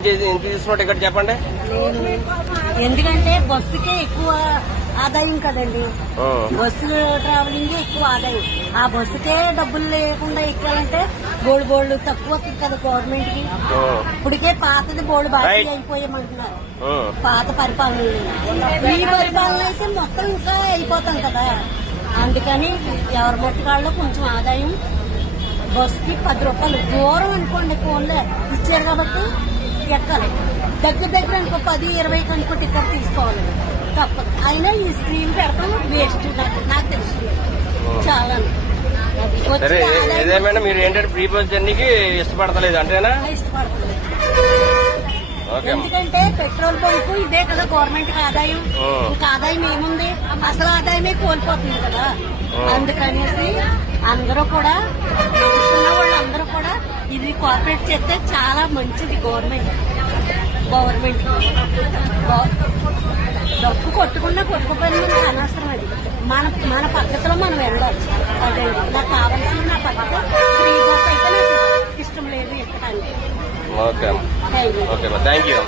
ఎంత తీసుకున్న టికెట్ చెప్పండి. ఎందుకంటే బస్సుకే ఎక్కువ ఆదాయం కదండి. బస్సు ట్రావెలింగ్ ఎక్కువ ఆదాయం. ఆ బస్సుకే డబ్బులు లేకుండా ఎక్కాలంటే బోల్డ్ తక్కువ కదా గవర్నమెంట్ కి. ఇప్పటికే పాతది బోల్డ్ బాగా అయిపోయామంటున్నారు. పాత పరిపాలన ఈ పరిపాలన అయితే మొత్తం ఇంకా అయిపోతాం కదా. అందుకని ఎవరి మట్టుకాళ్ళు కొంచెం ఆదాయం. బస్సుకి 10 రూపాయలు దూరం అనుకోండి, ఫోన్లో ఇచ్చారు కాబట్టి ఎక్కాలి. దగ్గర అనుకో 10-20 కనుకో టికెట్ తీసుకోవాలి, తప్పదు. అయినా ఈ స్క్రీన్ పెడతాం వేస్ట్. నాకు తెలుసు చాలా. ఏదేమైనా మీరు ఏంటంటే ఫ్రీ బస్ జర్నీకి ఇష్టపడతలేదు అంటేనా? ఇష్టపడతలేదు. ఎందుకంటే పెట్రోల్ బంక్ ఇదే కదా గవర్నమెంట్ కి ఆదాయం. ఇంకా ఆదాయం ఏముంది? అసలు ఆదాయమే కోల్పోతుంది కదా. అందుకనేసి అందరూ కూడా వాళ్ళందరూ కూడా ఇది కోఆపరేట్ చేస్తే చాలా మంచిది. గవర్నమెంట్ డబ్బు కొట్టుకోపోయిన మనకు అనవసరం. అది మన పద్ధతిలో మనం వెళ్ళాలి. అదే నాకు కావాల్సింది. నా పద్ధతి ఫ్రీ బస్ అయితే నాకు ఇష్టం లేదు ఎక్కడానికి. Okay, thank you.